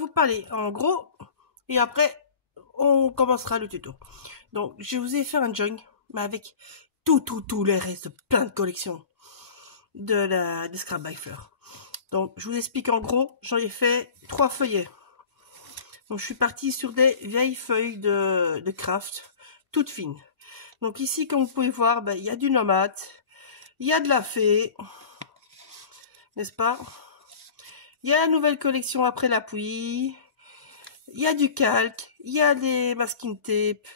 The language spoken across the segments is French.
vous parler en gros et après on commencera le tuto. Donc je vous ai fait un joint mais avec tout le reste, plein de collections de Scrap by Fleur. Donc je vous explique en gros, j'en ai fait 3 feuillets. Donc je suis partie sur des vieilles feuilles de craft, toutes fines. Donc ici comme vous pouvez voir, il y a du nomade, il y a de la fée, n'est-ce pas? Il y a la nouvelle collection après la pluie, il y a du calque, il y a des masking tape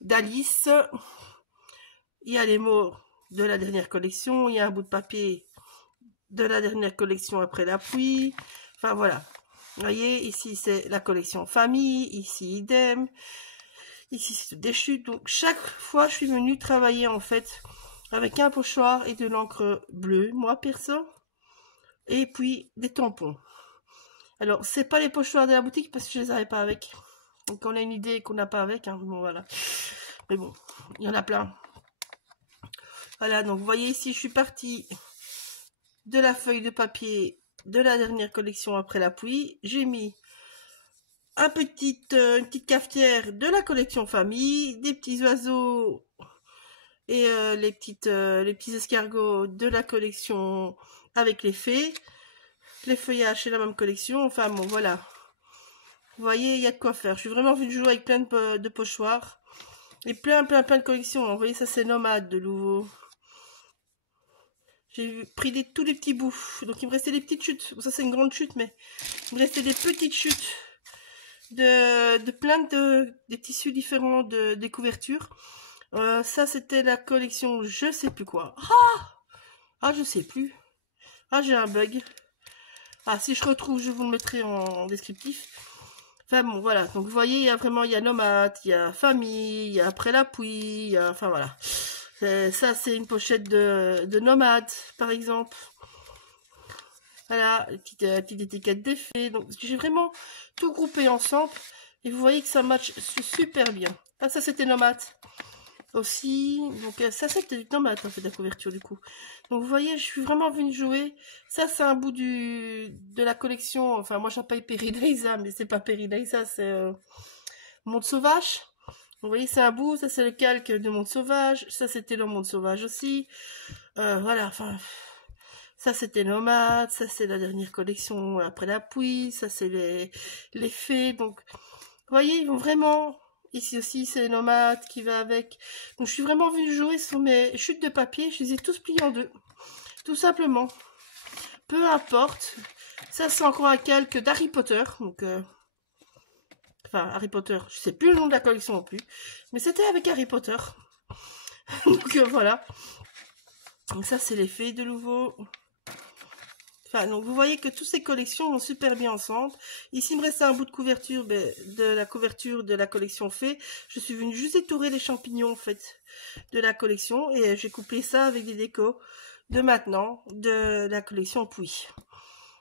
d'Alice, il y a les mots de la dernière collection, il y a un bout de papier de la dernière collection après la pluie, enfin voilà. Vous voyez, ici c'est la collection famille, ici idem, ici c'est des chutes. Donc chaque fois je suis venue travailler en fait avec un pochoir et de l'encre bleue, moi perso, et puis des tampons. Alors c'est pas les pochoirs de la boutique parce que je les avais pas avec. Donc on a une idée qu'on n'a pas avec, hein. Bon voilà. Mais bon, il y en a plein. Voilà, donc vous voyez ici je suis partie de la feuille de papier de la dernière collection après la pluie. J'ai mis une petite cafetière de la collection famille, des petits oiseaux et les petits escargots de la collection avec les fées, les feuillages chez la même collection. Enfin bon voilà, vous voyez, il y a de quoi faire. Je suis vraiment venue jouer avec plein de pochoirs et plein de collections. Vous voyez, ça c'est nomade de nouveau. J'ai pris tous les petits bouts, donc il me restait des petites chutes. Bon, ça c'est une grande chute, mais il me restait des petites chutes de plein des tissus différents des couvertures. Ça c'était la collection je sais plus quoi. Ah je sais plus. Ah j'ai un bug. Ah si je retrouve je vous le mettrai en descriptif. Enfin bon voilà, donc vous voyez il y a nomade, il y a famille, il y a après la pluie, il y a, enfin voilà. Ça c'est une pochette de nomade par exemple. Voilà, petite étiquette d'effet. Donc j'ai vraiment tout groupé ensemble. Et vous voyez que ça match super bien. Ah ça c'était nomade aussi. Donc ça c'était nomade en fait la couverture du coup. Donc vous voyez je suis vraiment venue jouer. Ça c'est un bout de la collection. Enfin moi j'appelle Peridaisa mais c'est pas Peridaisa, c'est Monde Sauvage. Vous voyez c'est un bout. Ça c'est le calque de Monde Sauvage. Ça c'était le Monde Sauvage aussi. Voilà enfin... Ça c'était nomade, ça c'est la dernière collection après la pluie, ça c'est les fées. Donc vous voyez ils vont vraiment, ici aussi c'est nomade qui va avec. Donc je suis vraiment venue jouer sur mes chutes de papier, je les ai tous pliés en deux, tout simplement. Peu importe, ça c'est encore un calque d'Harry Potter, donc enfin Harry Potter, je sais plus le nom de la collection non plus, mais c'était avec Harry Potter. Donc voilà, donc ça c'est les fées de nouveau. Enfin, donc vous voyez que toutes ces collections vont super bien ensemble. Ici, il me reste un bout de couverture, de la couverture de la collection Fée. Je suis venue juste étourer les champignons, en fait, de la collection. Et j'ai couplé ça avec des décos de maintenant, de la collection Pouille.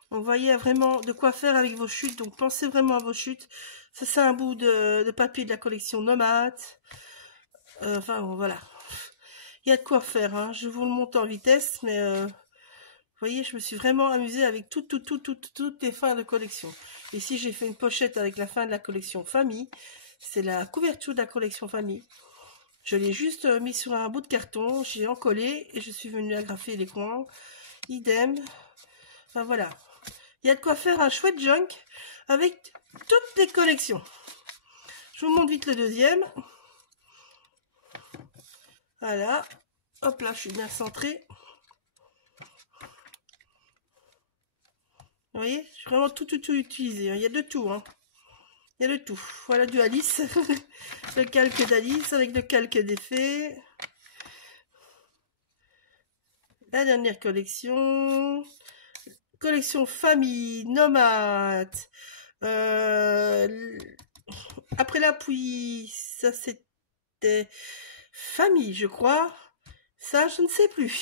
Donc, vous voyez, il y a vraiment de quoi faire avec vos chutes. Donc, pensez vraiment à vos chutes. Ça, c'est un bout de papier de la collection Nomade. Enfin, bon, voilà. Il y a de quoi faire, hein. Je vous le montre en vitesse, mais... Vous voyez, je me suis vraiment amusée avec toutes les fins de collection. Ici, j'ai fait une pochette avec la fin de la collection famille. C'est la couverture de la collection famille. Je l'ai juste mis sur un bout de carton. J'ai encollé et je suis venue agrafer les coins. Idem. Enfin voilà. Il y a de quoi faire un chouette junk avec toutes les collections. Je vous montre vite le deuxième. Voilà. Hop là, je suis bien centrée. Vous voyez, j'ai vraiment tout utilisé. Il y a de tout, hein. Il y a de tout. Voilà du Alice. Le calque d'Alice avec le calque d'effet. La dernière collection. Collection famille, nomade. Après la pluie, ça c'était famille, je crois. Ça, je ne sais plus.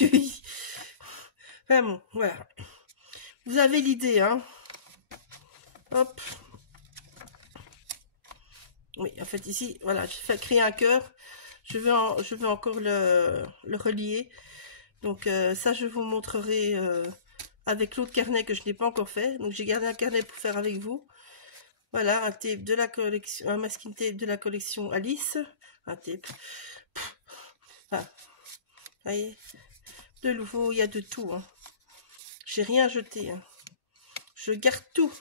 Enfin bon, voilà. Vous avez l'idée, hein. Hop. Oui, en fait, ici, voilà, j'ai fait créer un cœur. Je vais encore le relier. Donc, ça, je vous montrerai avec l'autre carnet que je n'ai pas encore fait. Donc, j'ai gardé un carnet pour faire avec vous. Voilà, un tape de la collection, un masking tape de la collection Alice. Un tape. Ah, voyez, de nouveau, il y a de tout. Hein. J'ai rien jeté. Hein. Je garde tout.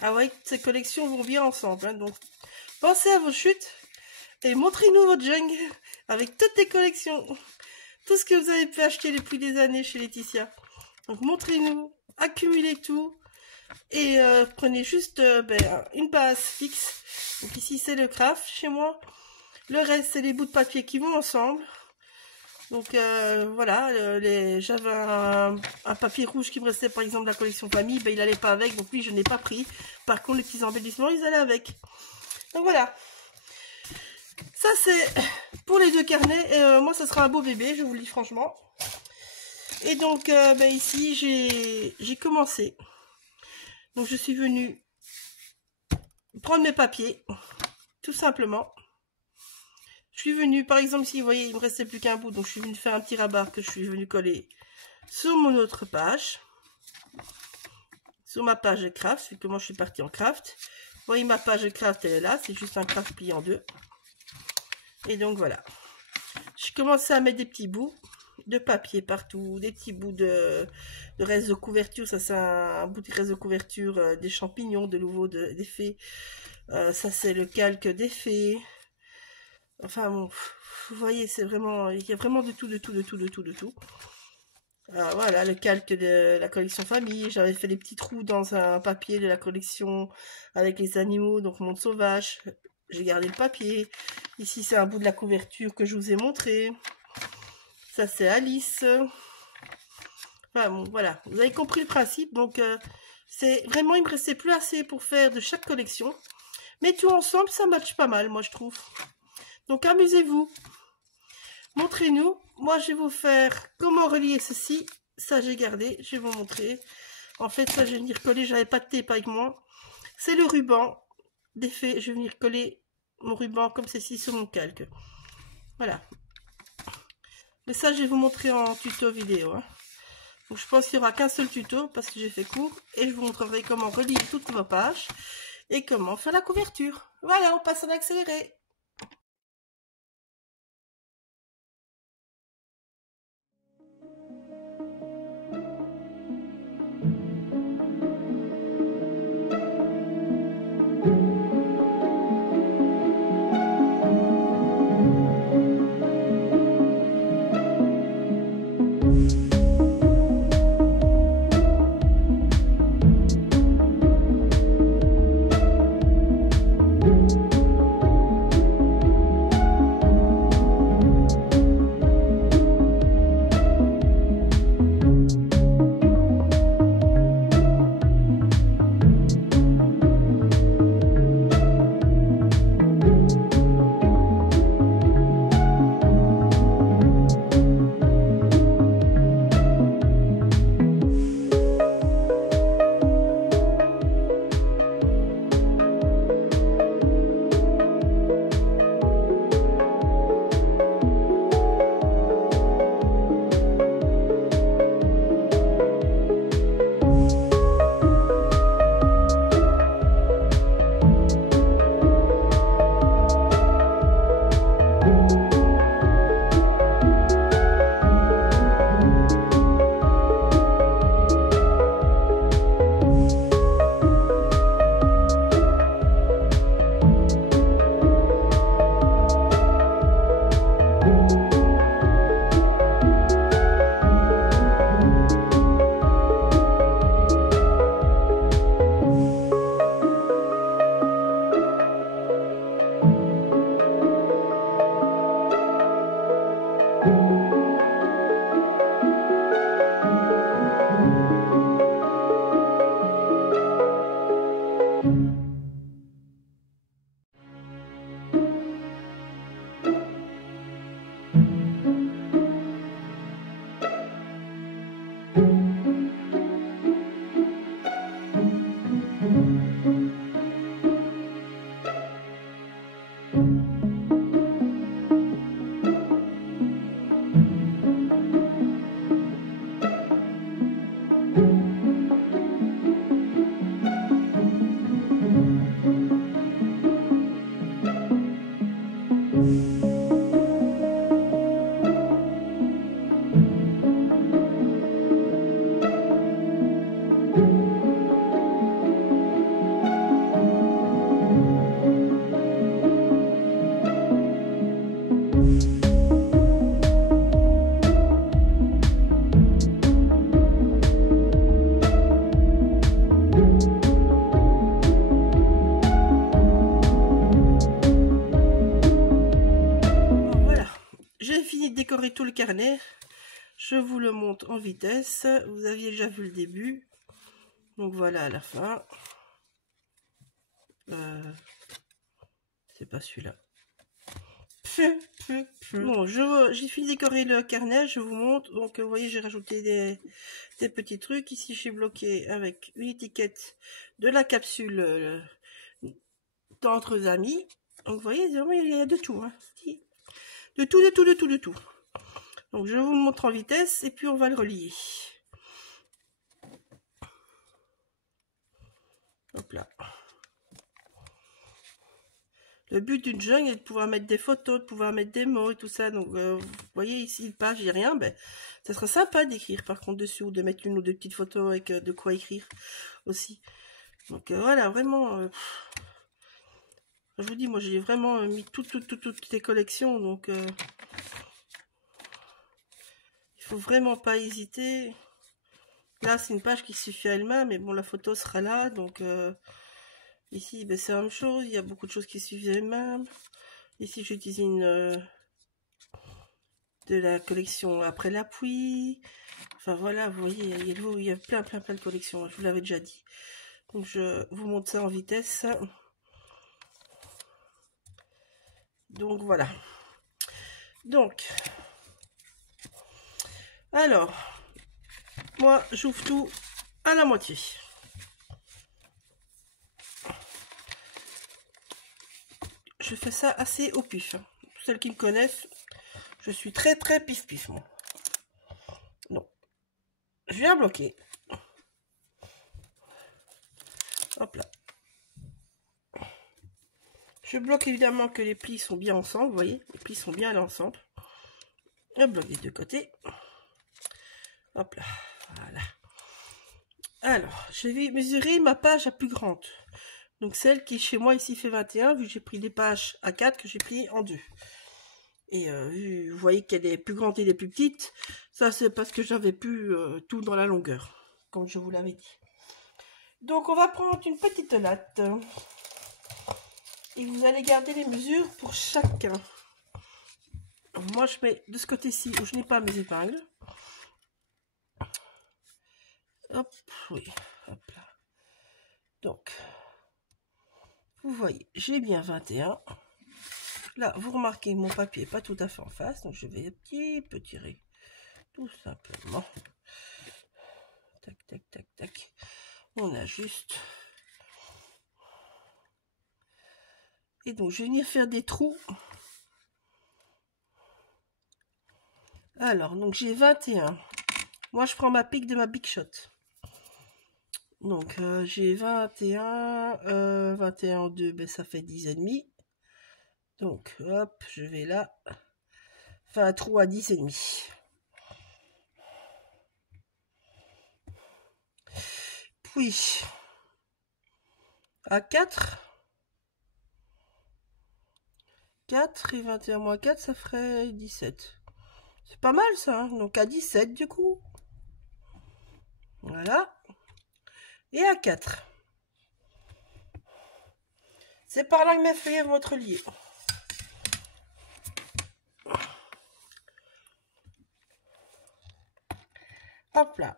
Ah ouais, ces collections vont bien ensemble. Hein, donc, pensez à vos chutes et montrez-nous votre jungle avec toutes les collections. Tout ce que vous avez pu acheter depuis des années chez Laetitia. Donc, montrez-nous, accumulez tout. Et prenez juste une base fixe. Donc ici, c'est le craft chez moi. Le reste, c'est les bouts de papier qui vont ensemble. Donc voilà, j'avais un papier rouge qui me restait par exemple de la collection famille, ben, il n'allait pas avec, donc lui je n'ai pas pris. Par contre les petits embellissements, ils allaient avec. Donc voilà, ça c'est pour les deux carnets, et moi ça sera un beau bébé, je vous le dis franchement. Et donc ben, ici j'ai commencé, donc je suis venue prendre mes papiers, tout simplement. Je suis venue, par exemple, si vous voyez, il me restait plus qu'un bout, donc je suis venue faire un petit rabat que je suis venue coller sur mon autre page, sur ma page de craft, vu que moi je suis partie en craft. Vous voyez, ma page de craft, elle est là, c'est juste un craft plié en deux. Et donc voilà. J'ai commencé à mettre des petits bouts de papier partout, des petits bouts de reste de couverture. Ça, c'est un bout de reste de couverture des champignons, de nouveau des fées. Ça, c'est le calque des fées. Enfin bon, vous voyez, c'est vraiment, il y a vraiment de tout. Voilà, le calque de la collection famille. J'avais fait des petits trous dans un papier de la collection avec les animaux, donc monde sauvage. J'ai gardé le papier. Ici, c'est un bout de la couverture que je vous ai montré. Ça, c'est Alice. Enfin bon, voilà, vous avez compris le principe. Donc, c'est vraiment, il me restait plus assez pour faire de chaque collection. Mais tout ensemble, ça matche pas mal, moi, je trouve. Donc, amusez-vous. Montrez-nous. Moi, je vais vous faire comment relier ceci. Ça, j'ai gardé. Je vais vous montrer. En fait, ça, je vais venir coller. J'avais pas de tape avec moi. C'est le ruban d'effet. Je vais venir coller mon ruban comme ceci sur mon calque. Voilà. Mais ça, je vais vous montrer en tuto vidéo. Hein. Donc, je pense qu'il n'y aura qu'un seul tuto parce que j'ai fait court. Et je vous montrerai comment relier toutes vos pages et comment faire la couverture. Voilà, on passe en accéléré. décoré tout le carnet. Je vous le montre en vitesse. Vous aviez déjà vu le début. Donc voilà à la fin. C'est pas celui-là. Bon, j'ai fini de décorer le carnet, je vous montre. Donc vous voyez, j'ai rajouté des petits trucs. Ici, j'ai bloqué avec une étiquette de la capsule d'entre amis. Donc vous voyez, il y a de tout. Hein. De tout. Donc je vous le montre en vitesse et puis on va le relier. Hop là. Le but d'une jungle est de pouvoir mettre des photos, de pouvoir mettre des mots et tout ça. Donc, vous voyez ici, page, j'ai rien. Ben, ça serait sympa d'écrire par contre dessus ou de mettre une ou deux petites photos avec de quoi écrire aussi. Donc, voilà, vraiment. Je vous dis, moi, j'ai vraiment mis toutes les collections. Donc, il faut vraiment pas hésiter. Là, c'est une page qui suffit à elle-même. Mais bon, la photo sera là. Donc, ici, ben, c'est la même chose. Il y a beaucoup de choses qui suivent elles-mêmes. Ici, j'ai utilisé une de la collection après la pluie. Enfin voilà, vous voyez, il y a plein de collections. Je vous l'avais déjà dit. Donc je vous montre ça en vitesse. Donc voilà. Donc, alors, moi, j'ouvre tout à la moitié. Je fais ça assez au pif. Celles qui me connaissent, je suis très pif moi. Donc, je viens bloquer. Hop là. Je bloque évidemment que les plis sont bien ensemble, vous voyez, les plis sont bien à l'ensemble. Je bloque des deux côtés. Hop là, voilà. Alors, je vais mesurer ma page la plus grande. Donc celle qui chez moi ici fait 21, vu que j'ai pris des pages A4 que j'ai pliées en deux. Et vous voyez qu'il y a des plus grandes et des plus petites. Ça c'est parce que j'avais plus tout dans la longueur, comme je vous l'avais dit. Donc on va prendre une petite latte. Et vous allez garder les mesures pour chacun. Moi je mets de ce côté-ci où je n'ai pas mes épingles. Hop, oui, hop là. Donc, vous voyez, j'ai bien 21. Là, vous remarquez, mon papier n'est pas tout à fait en face, donc je vais un petit peu tirer, tout simplement. Tac. On ajuste. Et donc, je vais venir faire des trous. Alors, donc j'ai 21. Moi, je prends ma pique de ma Big Shot. Donc, j'ai 21. 21 en 2, ben, ça fait 10,5. Donc, hop, je vais là. Faire un trou à 10,5. Puis, à 4. 4 et 21 moins 4, ça ferait 17. C'est pas mal ça, hein. Donc à 17 du coup. Voilà. Et à 4. C'est par là que mes feuilles vont être liées. Hop là.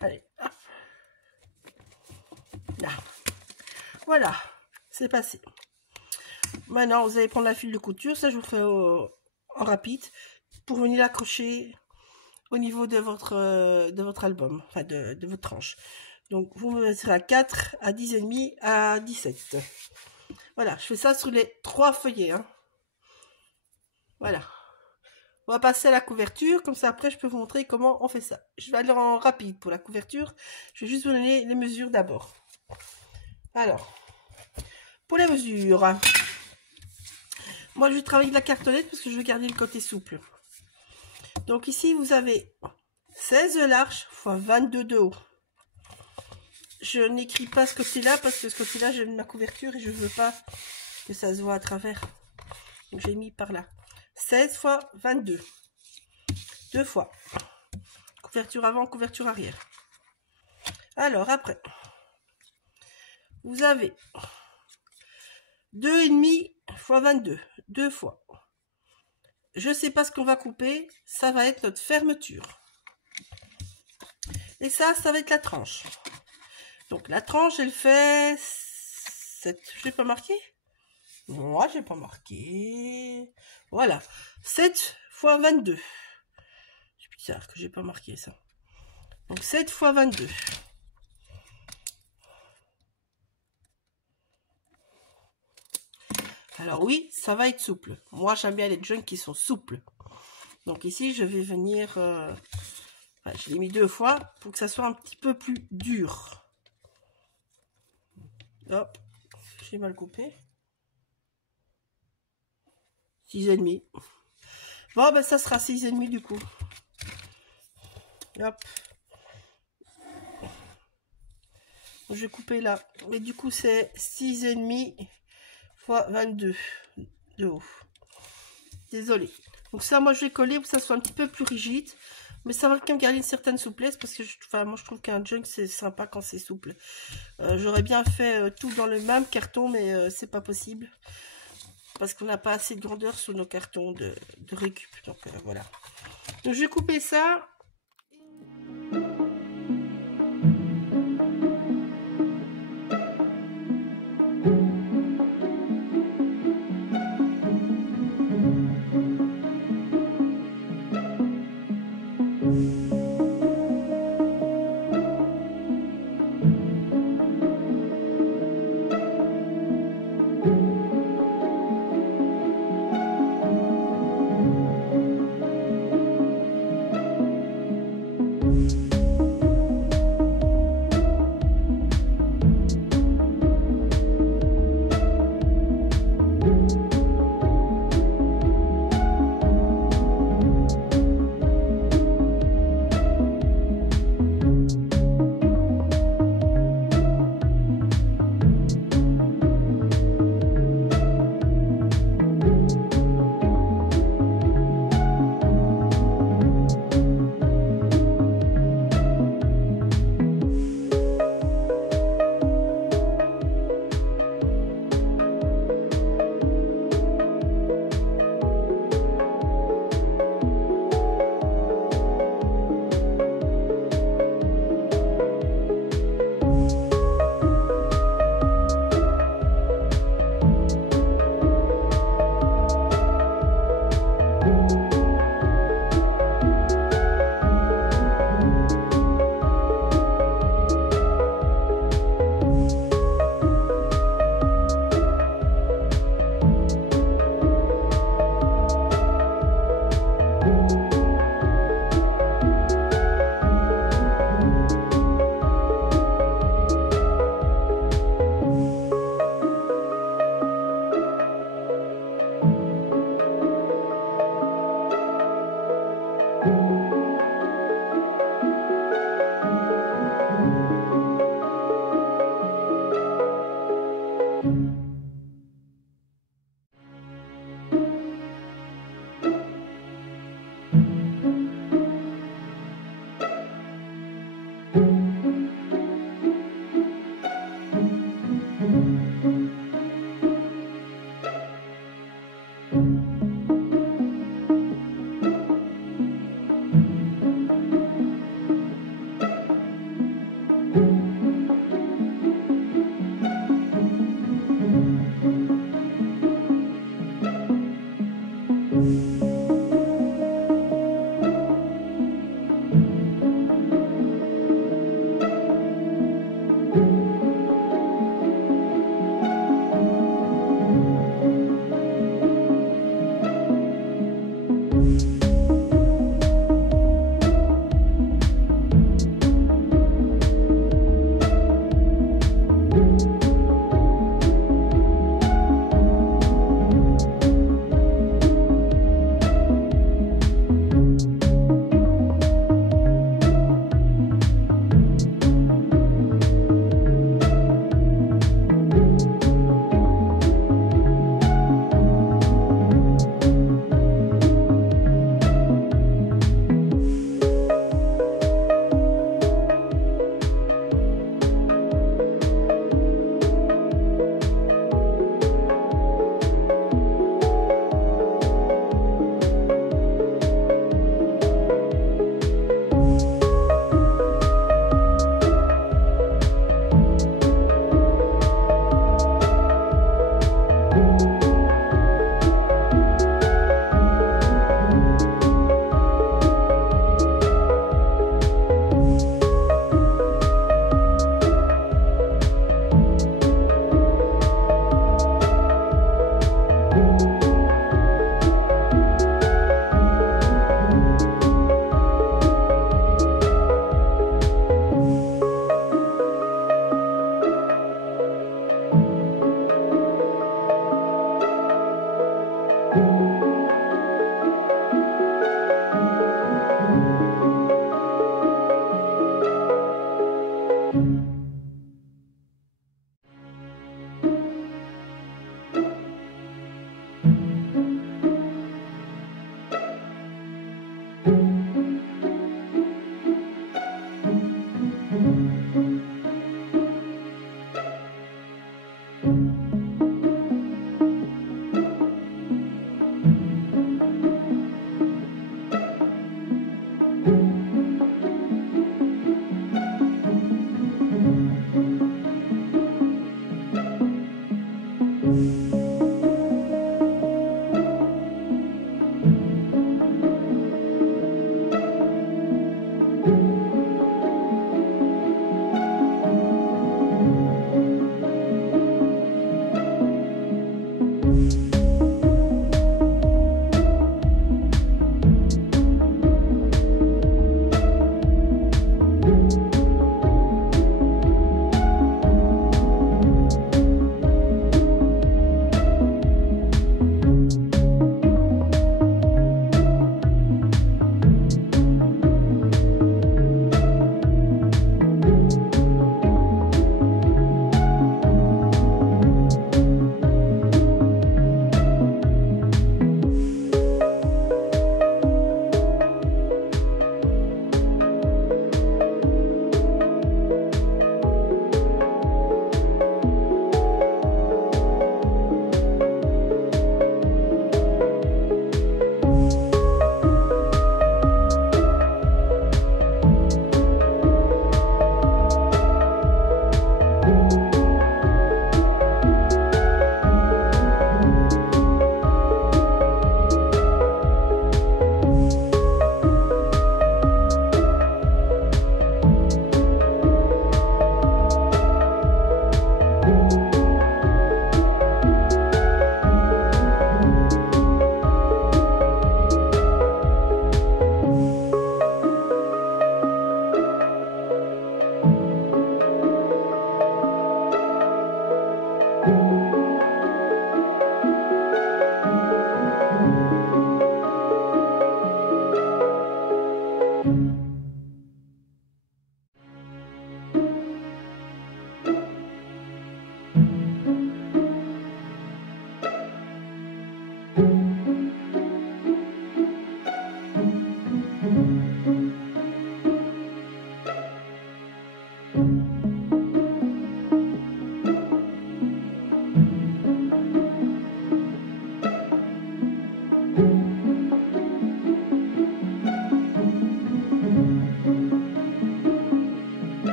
Allez, hop. Là. Voilà, c'est passé. Maintenant, vous allez prendre la file de couture. Ça, je vous fais en rapide pour venir l'accrocher au niveau de votre album, enfin de votre tranche. Donc, vous me mettrez à 4, à 10,5, à 17. Voilà, je fais ça sur les 3 feuillets. Hein. Voilà. On va passer à la couverture, comme ça après je peux vous montrer comment on fait ça. Je vais aller en rapide pour la couverture. Je vais juste vous donner les mesures d'abord. Alors, pour les mesures, moi je vais travailler de la cartonnette parce que je veux garder le côté souple. Donc ici vous avez 16 de large x 22 de haut. Je n'écris pas ce côté-là parce que ce côté-là j'ai ma couverture et je ne veux pas que ça se voit à travers. Donc j'ai mis par là. 16 x 22. 2 fois. Couverture avant, couverture arrière. Alors, après, vous avez 2,5 x 22, 2 fois. Je ne sais pas ce qu'on va couper, ça va être notre fermeture. Et ça va être la tranche. Donc, la tranche, elle fait 7. Je n'ai pas marqué? Moi, j'ai pas marqué. Voilà. 7 x 22. C'est bizarre que j'ai pas marqué ça. Donc, 7 x 22. Alors oui, ça va être souple. Moi, j'aime bien les joints qui sont souples. Donc ici, je vais venir... je l'ai mis 2 fois pour que ça soit un petit peu plus dur. Hop, j'ai mal coupé. 6,5. Bon, ben ça sera 6,5 du coup. Hop. Je vais couper là. Mais du coup, c'est 6,5 x 22 de haut. Désolée. Donc ça, moi, je vais coller pour que ça soit un petit peu plus rigide. Mais ça va quand même garder une certaine souplesse parce que moi, je trouve qu'un junk, c'est sympa quand c'est souple. J'aurais bien fait tout dans le même carton, mais c'est pas possible. Parce qu'on n'a pas assez de grandeur sur nos cartons de récup. Donc voilà. Donc je vais couper ça.